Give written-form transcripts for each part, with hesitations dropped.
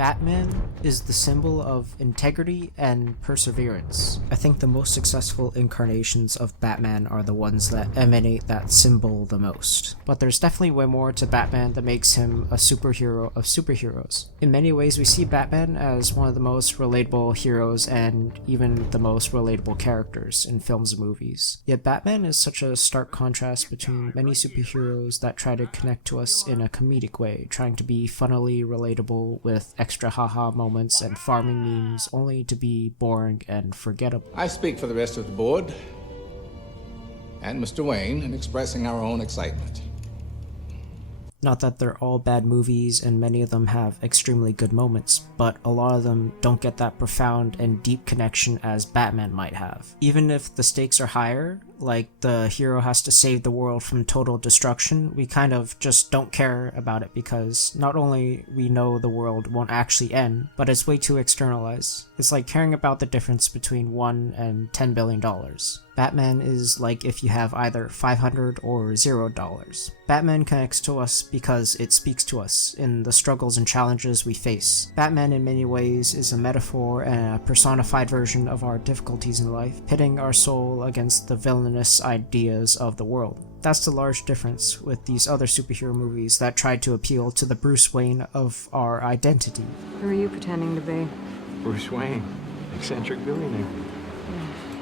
Batman is the symbol of integrity and perseverance. I think the most successful incarnations of Batman are the ones that emanate that symbol the most. But there's definitely way more to Batman that makes him a superhero of superheroes. In many ways, we see Batman as one of the most relatable heroes and even the most relatable characters in films and movies. Yet Batman is such a stark contrast between many superheroes that try to connect to us in a comedic way, trying to be funnily relatable with extra haha moments and farming memes, only to be boring and forgettable. I speak for the rest of the board and Mr. Wayne in expressing our own excitement. Not that they're all bad movies and many of them have extremely good moments, but a lot of them don't get that profound and deep connection as Batman might have. Even if the stakes are higher, like the hero has to save the world from total destruction, we kind of just don't care about it because not only we know the world won't actually end, but it's way too externalized. It's like caring about the difference between $1 and $10 billion. Batman is like if you have either $500 or $0. Batman connects to us because it speaks to us in the struggles and challenges we face. Batman in many ways is a metaphor and a personified version of our difficulties in life, pitting our soul against the villainous ideas of the world. That's the large difference with these other superhero movies that try to appeal to the Bruce Wayne of our identity. Who are you pretending to be? Bruce Wayne, eccentric billionaire.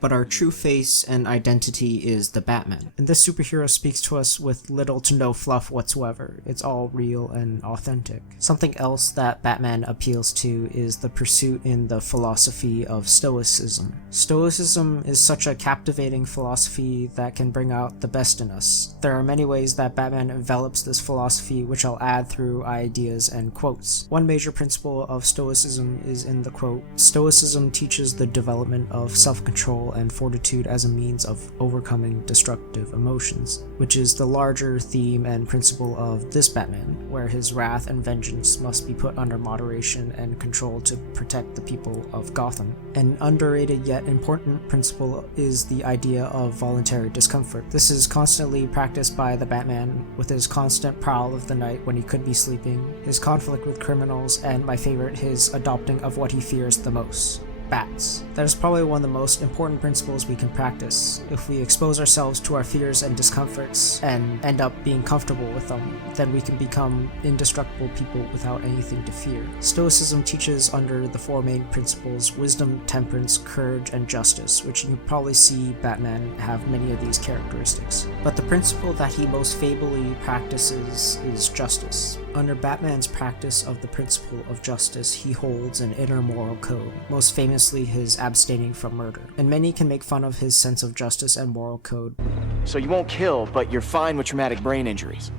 But our true face and identity is the Batman. And this superhero speaks to us with little to no fluff whatsoever. It's all real and authentic. Something else that Batman appeals to is the pursuit in the philosophy of Stoicism. Stoicism is such a captivating philosophy that can bring out the best in us. There are many ways that Batman envelops this philosophy, which I'll add through ideas and quotes. One major principle of Stoicism is in the quote, "Stoicism teaches the development of self-control and fortitude as a means of overcoming destructive emotions," which is the larger theme and principle of this Batman, where his wrath and vengeance must be put under moderation and control to protect the people of Gotham. An underrated yet important principle is the idea of voluntary discomfort. This is constantly practiced by the Batman with his constant prowl of the night when he could be sleeping, his conflict with criminals, and my favorite, his adopting of what he fears the most: bats. That is probably one of the most important principles we can practice. If we expose ourselves to our fears and discomforts and end up being comfortable with them, then we can become indestructible people without anything to fear. Stoicism teaches under the four main principles: wisdom, temperance, courage, and justice, which you can probably see Batman have many of these characteristics. But the principle that he most fablably practices is justice. Under Batman's practice of the principle of justice, he holds an inner moral code, most famously his abstaining from murder. And many can make fun of his sense of justice and moral code. So you won't kill, but you're fine with traumatic brain injuries.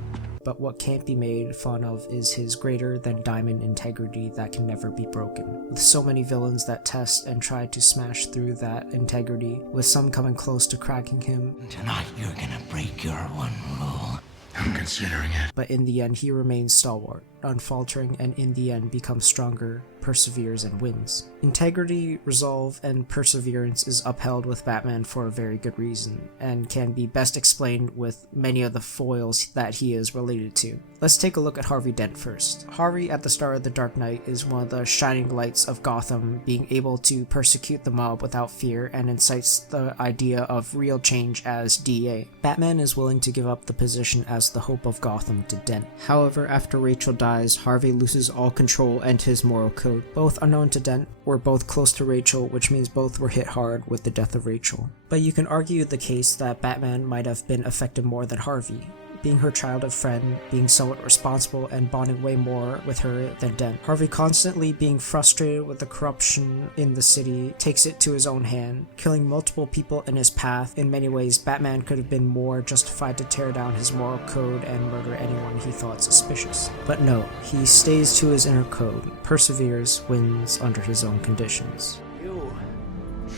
But what can't be made fun of is his greater than diamond integrity that can never be broken. With so many villains that test and try to smash through that integrity, with some coming close to cracking him. Tonight you're gonna break your one rule. I'm considering it. But in the end, he remains stalwart, unfaltering, and in the end becomes stronger, perseveres, and wins. Integrity, resolve, and perseverance is upheld with Batman for a very good reason, and can be best explained with many of the foils that he is related to. Let's take a look at Harvey Dent first. Harvey, at the start of The Dark Knight, is one of the shining lights of Gotham, being able to persecute the mob without fear and incites the idea of real change as DA. Batman is willing to give up the position as the hope of Gotham to Dent. However, after Rachel dies, Harvey loses all control and his moral code. Both unknown to Dent, were both close to Rachel, which means both were hit hard with the death of Rachel. But you can argue the case that Batman might have been affected more than Harvey, being her childhood friend, being somewhat responsible, and bonding way more with her than Dent. Harvey, constantly being frustrated with the corruption in the city, takes it to his own hand, killing multiple people in his path. In many ways, Batman could have been more justified to tear down his moral code and murder anyone he thought suspicious. But no, he stays to his inner code, perseveres, wins under his own conditions. You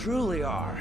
truly are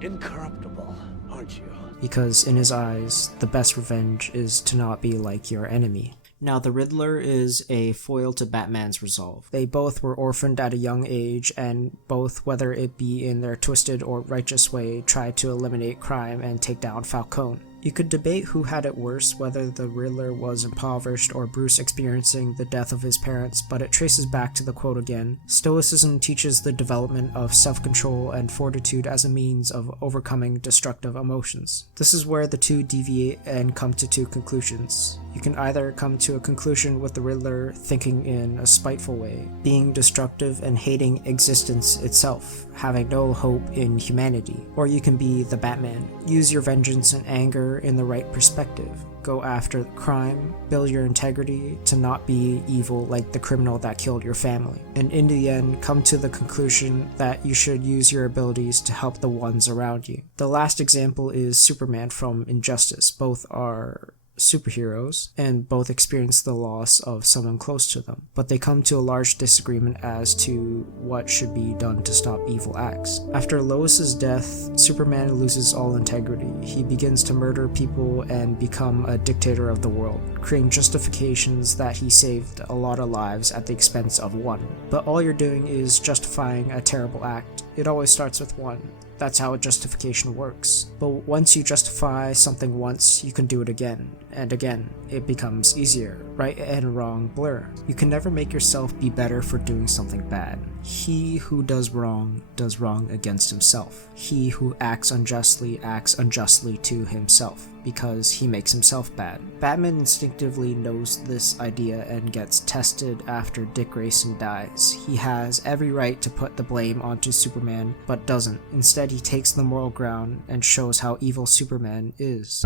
incorruptible, aren't you? Because in his eyes, the best revenge is to not be like your enemy. Now, the Riddler is a foil to Batman's resolve. They both were orphaned at a young age, and both, whether it be in their twisted or righteous way, tried to eliminate crime and take down Falcone. You could debate who had it worse, whether the Riddler was impoverished or Bruce experiencing the death of his parents, but it traces back to the quote again. Stoicism teaches the development of self-control and fortitude as a means of overcoming destructive emotions. This is where the two deviate and come to two conclusions. You can either come to a conclusion with the Riddler thinking in a spiteful way, being destructive and hating existence itself, having no hope in humanity, or you can be the Batman. Use your vengeance and anger in the right perspective. Go after crime, build your integrity to not be evil like the criminal that killed your family, and in the end come to the conclusion that you should use your abilities to help the ones around you. The last example is Superman from Injustice. Both are superheroes, and both experience the loss of someone close to them, but they come to a large disagreement as to what should be done to stop evil acts. After Lois's death, Superman loses all integrity. He begins to murder people and become a dictator of the world, creating justifications that he saved a lot of lives at the expense of one. But all you're doing is justifying a terrible act. It always starts with one. That's how justification works. But once you justify something once, you can do it again, and again. It becomes easier. Right and wrong blur. You can never make yourself be better for doing something bad. He who does wrong against himself. He who acts unjustly to himself, because he makes himself bad. Batman instinctively knows this idea and gets tested after Dick Grayson dies. He has every right to put the blame onto Superman, but doesn't. Instead, he takes the moral ground and shows how evil Superman is.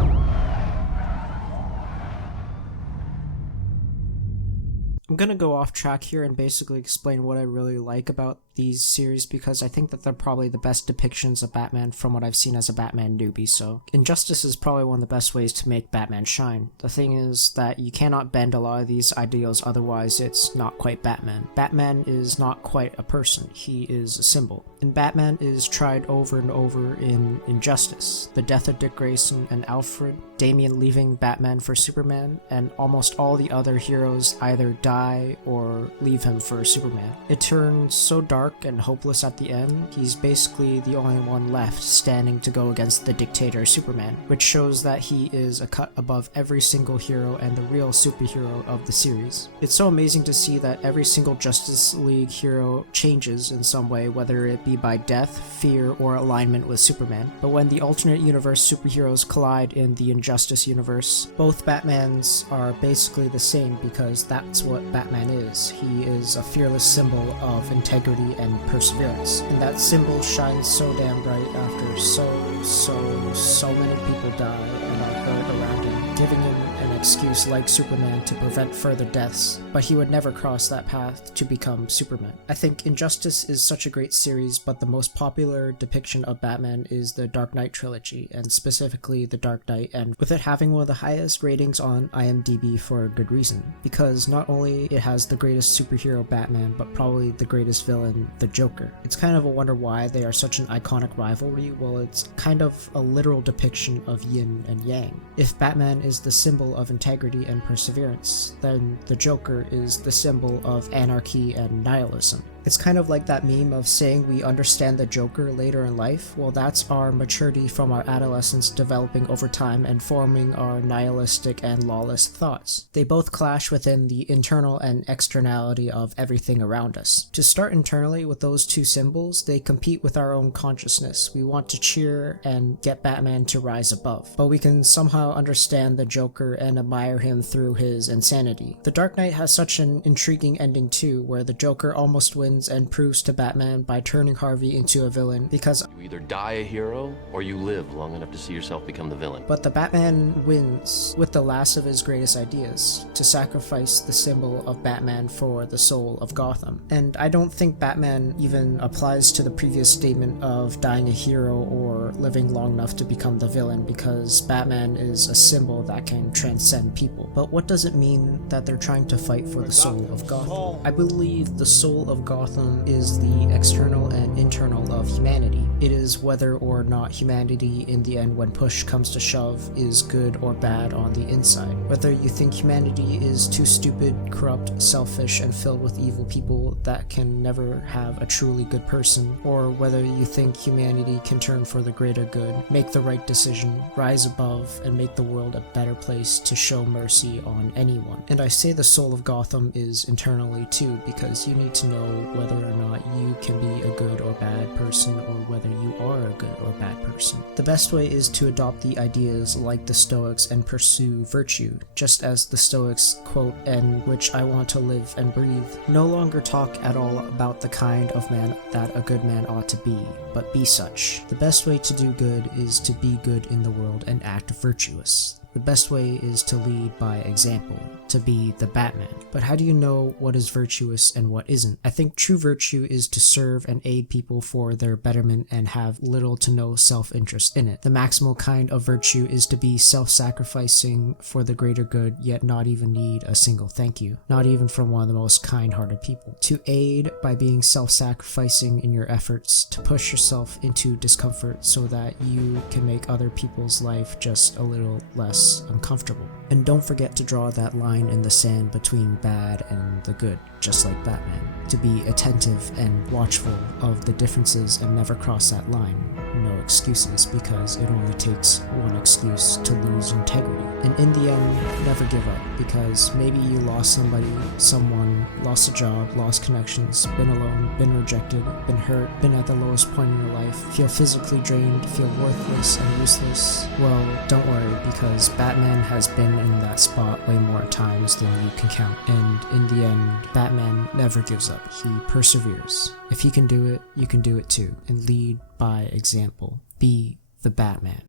I'm gonna go off track here and basically explain what I really like about these series, because I think that they're probably the best depictions of Batman from what I've seen as a Batman newbie. So Injustice is probably one of the best ways to make Batman shine. The thing is that you cannot bend a lot of these ideals, otherwise it's not quite Batman. Batman is not quite a person, he is a symbol. And Batman is tried over and over in Injustice. The death of Dick Grayson and Alfred, Damian leaving Batman for Superman, and almost all the other heroes either die or leave him for Superman. It turns so dark and hopeless at the end. He's basically the only one left standing to go against the dictator Superman, which shows that he is a cut above every single hero and the real superhero of the series. It's so amazing to see that every single Justice League hero changes in some way, whether it be by death, fear, or alignment with Superman. But when the alternate universe superheroes collide in the Injustice universe, both Batmans are basically the same, because that's what Batman is. He is a fearless symbol of integrity and perseverance. And that symbol shines so damn bright after so many people die and are hurt around him, giving him an excuse like Superman to prevent further deaths, but he would never cross that path to become Superman. I think Injustice is such a great series, but the most popular depiction of Batman is the Dark Knight trilogy, and specifically The Dark Knight, and with it having one of the highest ratings on IMDb for a good reason, because not only it has the greatest superhero Batman, but probably the greatest villain, the Joker. It's kind of a wonder why they are such an iconic rivalry. Well, it's kind of a literal depiction of yin and yang. If Batman is the symbol of integrity and perseverance, then the Joker is the symbol of anarchy and nihilism. It's kind of like that meme of saying we understand the Joker later in life. Well, that's our maturity from our adolescence developing over time and forming our nihilistic and lawless thoughts. They both clash within the internal and externality of everything around us. To start internally with those two symbols, they compete with our own consciousness. We want to cheer and get Batman to rise above, but we can somehow understand the Joker and admire him through his insanity. The Dark Knight has such an intriguing ending too, where the Joker almost wins and proves to Batman by turning Harvey into a villain, because you either die a hero or you live long enough to see yourself become the villain. But the Batman wins with the last of his greatest ideas, to sacrifice the symbol of Batman for the soul of Gotham. And I don't think Batman even applies to the previous statement of dying a hero or living long enough to become the villain, because Batman is a symbol that can transcend people. But what does it mean that they're trying to fight for the soul of Gotham? I believe the soul of Gotham Gotham is the external and internal of humanity. It is whether or not humanity in the end, when push comes to shove, is good or bad on the inside. Whether you think humanity is too stupid, corrupt, selfish, and filled with evil people that can never have a truly good person, or whether you think humanity can turn for the greater good, make the right decision, rise above, and make the world a better place to show mercy on anyone. And I say the soul of Gotham is internally too, because you need to know whether or not you can be a good or bad person, or whether you are a good or bad person. The best way is to adopt the ideas like the Stoics and pursue virtue, just as the Stoics quote, "and which I want to live and breathe." No longer talk at all about the kind of man that a good man ought to be, but be such. The best way to do good is to be good in the world and act virtuous. The best way is to lead by example, to be the Batman. But how do you know what is virtuous and what isn't? I think true virtue is to serve and aid people for their betterment and have little to no self-interest in it. The maximal kind of virtue is to be self-sacrificing for the greater good, yet not even need a single thank you, not even from one of the most kind-hearted people. To aid by being self-sacrificing in your efforts to push yourself into discomfort so that you can make other people's life just a little less uncomfortable. And don't forget to draw that line in the sand between bad and the good, just like Batman. To be attentive and watchful of the differences and never cross that line. No excuses, because it only takes one excuse to lose integrity. And in the end, never give up, because maybe you lost somebody, someone, lost a job, lost connections, been alone, been rejected, been hurt, been at the lowest point in your life, feel physically drained, feel worthless and useless. Well, don't worry, because Batman has been in that spot way more times than you can count. And in the end, Batman never gives up. He perseveres. If he can do it, you can do it too. And lead by example. Be the Batman.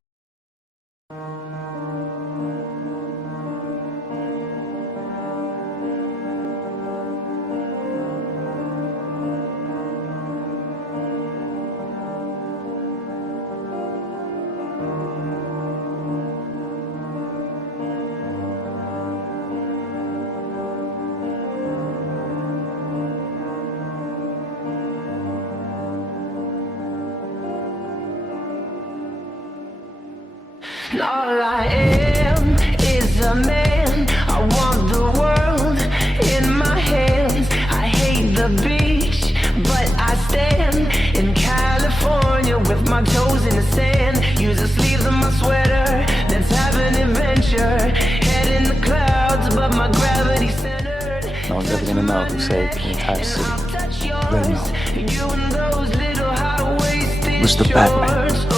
All I am is a man. I want the world in my hands. I hate the beach, but I stand in California with my toes in the sand. Use the sleeves of my sweater. Let's have an adventure. Head in the clouds, but my gravity centered. No one's ever gonna know who saved the entire city. They know. Who's the Batman?